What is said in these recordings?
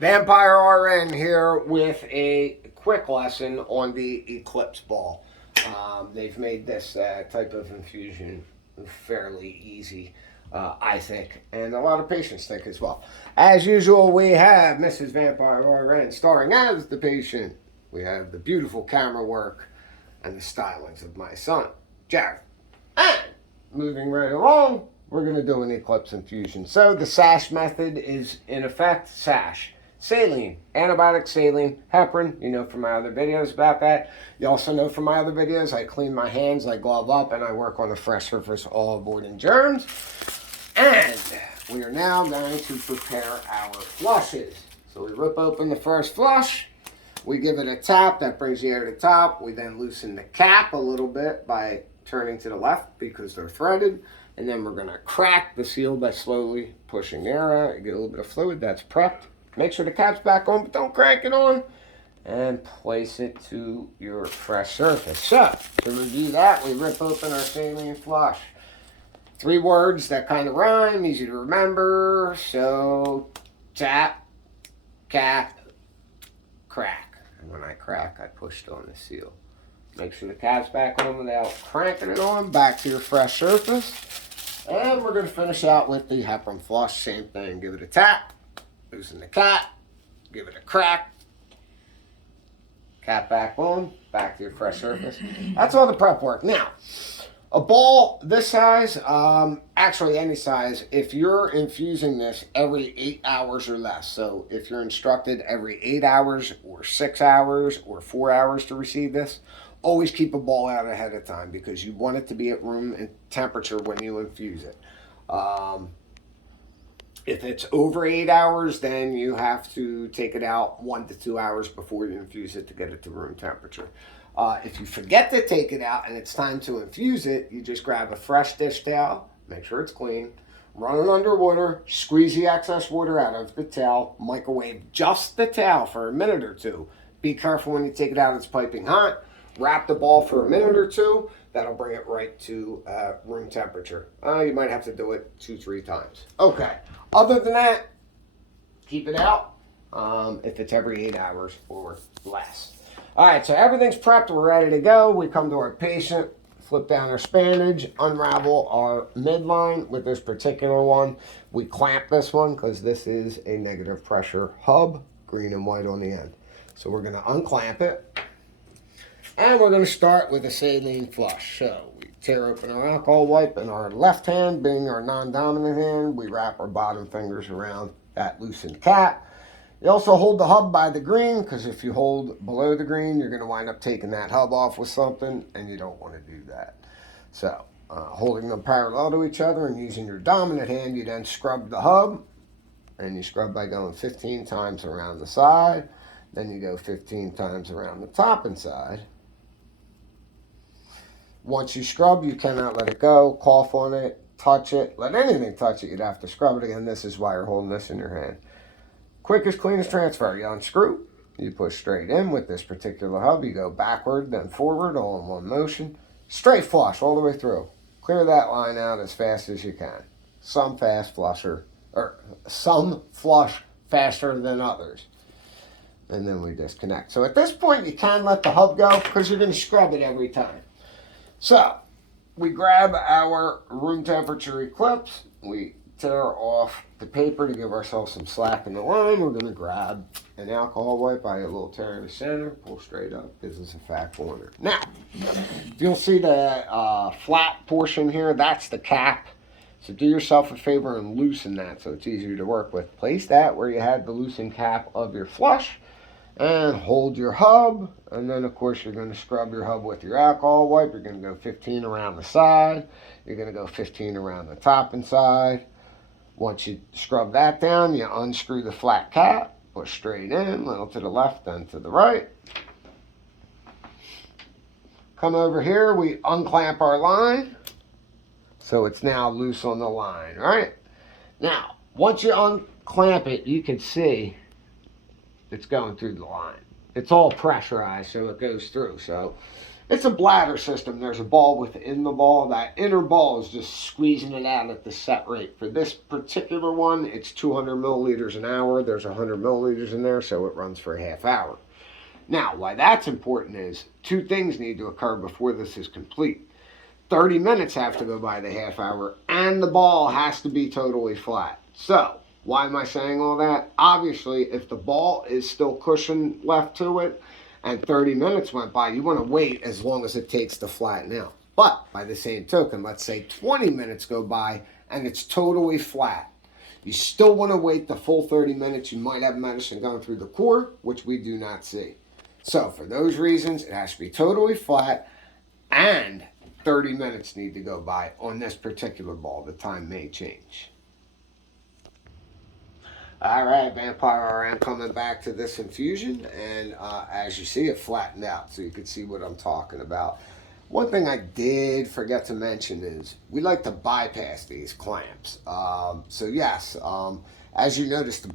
Vampire RN here with a quick lesson on the Eclipse ball. They've made this type of infusion fairly easy, I think, and a lot of patients think as well. As usual, we have Mrs. Vampire RN starring as the patient. We have the beautiful camera work and the stylings of my son, Jared. And moving right along, we're going to do an Eclipse infusion. So the SASH method is in effect. SASH. Saline, antibiotic saline, heparin, you know from my other videos about that. You also know from my other videos, I clean my hands, I glove up, and I work on a fresh surface, all avoiding germs. And we are now going to prepare our flushes. So we rip open the first flush, we give it a tap, that brings the air to the top. We then loosen the cap a little bit by turning to the left because they're threaded. And then we're gonna crack the seal by slowly pushing the air out. You get a little bit of fluid, that's prepped. Make sure the cap's back on, but don't crank it on. And place it to your fresh surface. So, to review that, we rip open our saline flush. 3 words that kind of rhyme, easy to remember. So, tap, cap, crack. And when I crack, I pushed on the seal. Make sure the cap's back on without cranking it on. Back to your fresh surface. And we're going to finish out with the heparin flush. Same thing. Give it a tap. Loosen the cap, give it a crack, cap back on, back to your fresh surface. That's all the prep work. Now, a ball this size, actually any size, if you're infusing this every 8 hours or less, so if you're instructed every 8 hours or 6 hours or 4 hours to receive this, always keep a ball out ahead of time because you want it to be at room temperature when you infuse it. If it's over 8 hours, then you have to take it out 1 to 2 hours before you infuse it to get it to room temperature. If you forget to take it out and it's time to infuse it, you just grab a fresh dish towel, make sure it's clean, run it under water, squeeze the excess water out of the towel, microwave just the towel for a minute or 2. Be careful when you take it out, it's piping hot. Wrap the ball for a minute or 2. That'll bring it right to room temperature. You might have to do it 2-3 times. Okay. Other than that, keep it out if it's every 8 hours or less. All right, so everything's prepped. We're ready to go. We come to our patient, flip down our spandage, unravel our midline with this particular one. We clamp this one because this is a negative pressure hub, green and white on the end. So we're going to unclamp it. And we're going to start with a saline flush. So we tear open our alcohol wipe in our left hand, being our non-dominant hand. We wrap our bottom fingers around that loosened cap. You also hold the hub by the green, because if you hold below the green, you're going to wind up taking that hub off with something, and you don't want to do that. So holding them parallel to each other and using your dominant hand, you then scrub the hub, and you scrub by going 15 times around the side. Then you go 15 times around the top and side. Once you scrub, you cannot let it go. Cough on it, touch it. Let anything touch it, you'd have to scrub it again. This is why you're holding this in your hand. Quickest, cleanest transfer. You unscrew, you push straight in with this particular hub. You go backward, then forward, all in one motion. Straight flush all the way through. Clear that line out as fast as you can. Some flush faster than others. And then we disconnect. So at this point, you can let the hub go because you're going to scrub it every time. So, we grab our room temperature Eclipse, we tear off the paper to give ourselves some slack in the line. We're going to grab an alcohol wipe by a little tear in the center, pull straight up, gives us a fat corner. Now, you'll see the flat portion here, that's the cap. So do yourself a favor and loosen that so it's easier to work with. Place that where you had the loosened cap of your flush. And hold your hub, and then of course you're going to scrub your hub with your alcohol wipe. You're going to go 15 around the side. You're going to go 15 around the top and side. Once you scrub that down, you unscrew the flat cap, push straight in, a little to the left, then to the right. Come over here, we unclamp our line, so it's now loose on the line, right? Now, once you unclamp it, you can see it's going through the line. It's all pressurized, so it goes through. So It's a bladder system. There's a ball within the ball. That inner ball is just squeezing it out at the set rate. For this particular one, it's 200 milliliters an hour. There's 100 milliliters in there, so it runs for a half hour. Now, why that's important is two things need to occur before this is complete. 30 minutes have to go by the half hour, and the ball has to be totally flat. So, why am I saying all that? Obviously, if the ball is still cushion left to it, and 30 minutes went by, you want to wait as long as it takes to flatten out. But by the same token, let's say 20 minutes go by and it's totally flat. You still want to wait the full 30 minutes. You might have medicine going through the core, which we do not see. So for those reasons, it has to be totally flat, and 30 minutes need to go by on this particular ball. The time may change. All right, Vampire RM coming back to this infusion, and as you see, it flattened out, so you can see what I'm talking about. One thing I did forget to mention is we like to bypass these clamps. So yes, as you notice,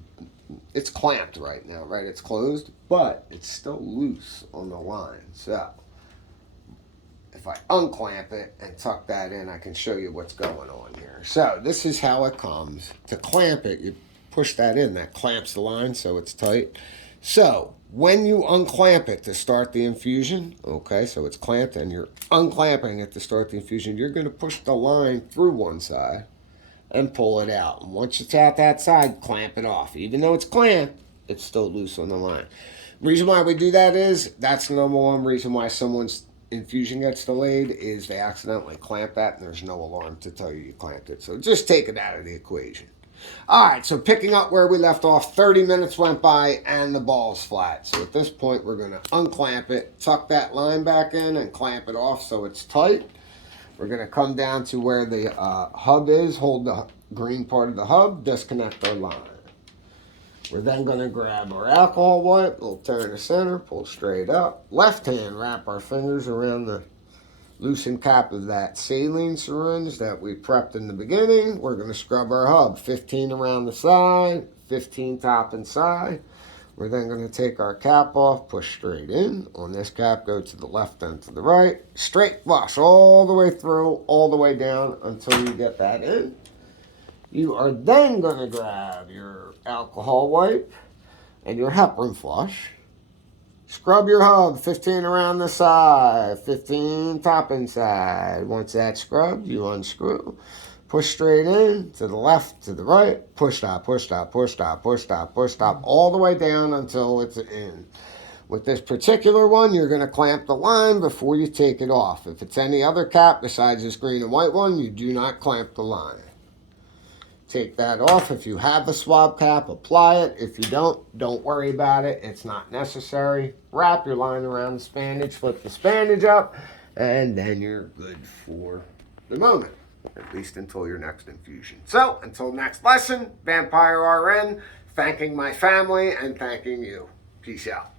it's clamped right now, right? It's closed, but it's still loose on the line. So if I unclamp it and tuck that in, I can show you what's going on here. So this is how it comes. To clamp it, you push that in. That clamps the line so it's tight. So when you unclamp it to start the infusion, okay, so it's clamped and you're unclamping it to start the infusion, you're going to push the line through one side and pull it out. And once it's out that side, clamp it off. Even though it's clamped, it's still loose on the line. The reason why we do that is, that's the number one reason why someone's infusion gets delayed, is they accidentally clamp that and there's no alarm to tell you you clamped it. So just take it out of the equation. All right, so picking up where we left off, 30 minutes went by and the ball's flat. So at this point, we're going to unclamp it, tuck that line back in, and clamp it off so it's tight. We're going to come down to where the hub is, hold the green part of the hub, disconnect our line. We're then going to grab our alcohol wipe, we'll turn the center, pull straight up. Left hand, wrap our fingers around the loosened cap of that saline syringe that we prepped in the beginning. We're going to scrub our hub, 15 around the side, 15 top and side. We're then going to take our cap off, push straight in. On this cap, go to the left and to the right. Straight flush all the way through, all the way down until you get that in. You are then going to grab your alcohol wipe and your heparin flush. Scrub your hub, 15 around the side, 15 top and side. Once that's scrubbed, you unscrew. Push straight in, to the left, to the right. Push stop, push stop, push stop, push stop, push stop, all the way down until it's in. With this particular one, you're going to clamp the line before you take it off. If it's any other cap besides this green and white one, you do not clamp the line. Take that off. If you have a swab cap, apply it. If you don't worry about it. It's not necessary. Wrap your line around the spandage, flip the spandage up, and then you're good for the moment, at least until your next infusion. So, until next lesson, Vampire RN, thanking my family and thanking you. Peace out.